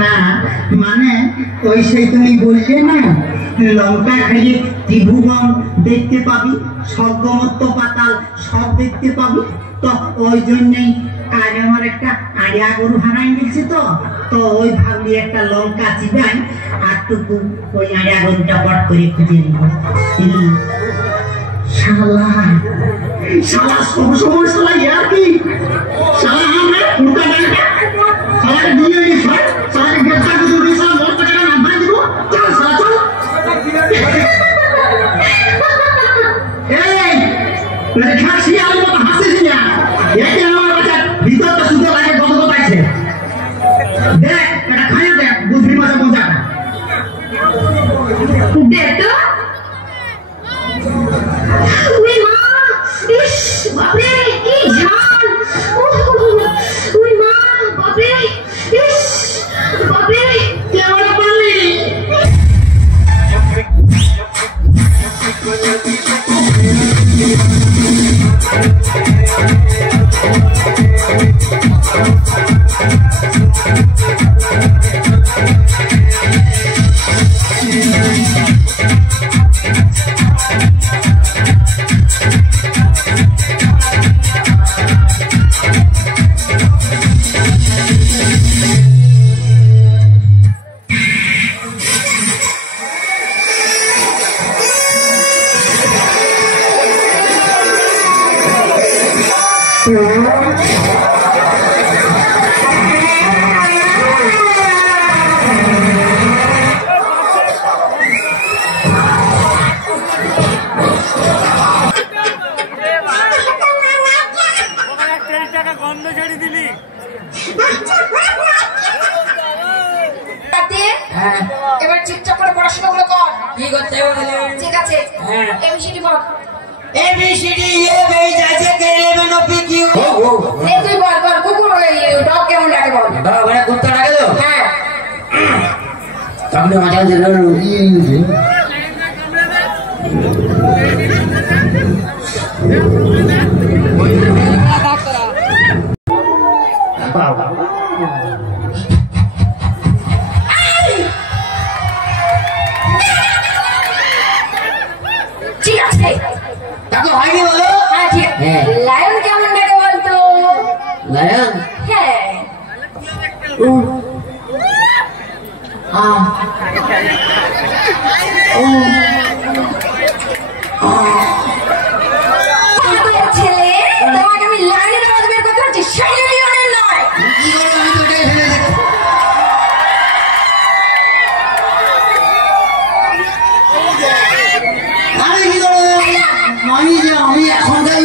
না মানে ওই সেই তুমি বললে না লঙ্কা খেলে ত্রিভুবন দেখতে পাবি, স্বর্গমত্ত পাতাল সব দেখতে পাবি। তো ওই জন্যই আজ আমার একটা আড়িয়া গরু হারাই গেছে। তো ওই ভাবলি একটা লঙ্কা চিবাই আর টুকু ওই আড়িয়া গরুটা বট করে খুঁজে নিব। শালা শালা সব সময় শালা ইয়ার কি শালা আমরা উল্টা ডালটা শালা দিয়ে এই শালা গ্রেফতার করে দিই, শালা মোট টাকা না ভাই দিব। চল শালা চল। এই মানে খাসি আর মত হাসিস না, একে আমার বাচ্চা ভিতরটা শুধু লাগে গন্ধ পাইছে। দেখ এটা খাইয়া দেখ বুঝবি মজা মজা দেখ তো। ওই মা ইস বাপরে কি ঝাল। ওই মা বাপরে ইস বাপরে কেমন পারলি। এবার ঠিকঠাক করে পড়াশোনা গুলো কর। কি করতে হবে? ঠিক আছে ABCD ball. ABCD A B যাচ্ছে কে লেভেন অফ কিউ। এই তুই বল বল কুকুর ডগ কেমন লাগে বল। ডগ মানে কুত্তা লাগে তো? হ্যাঁ সামনে মজা দিল বাবা। ঠিক আছে তাকে হয়নি বলো। হ্যাঁ ঠিক আছে। লায়ন কেমন লাগে বলতো? লায়ন হ্যাঁ ছেলে তোমাকে আমি লায়নের আওয়াজ বের করতে হচ্ছে, সেই লিওনের নয়। কি করে আমি তো এটাই ফেলে দেখি। আমি কি করে আমি এখনকার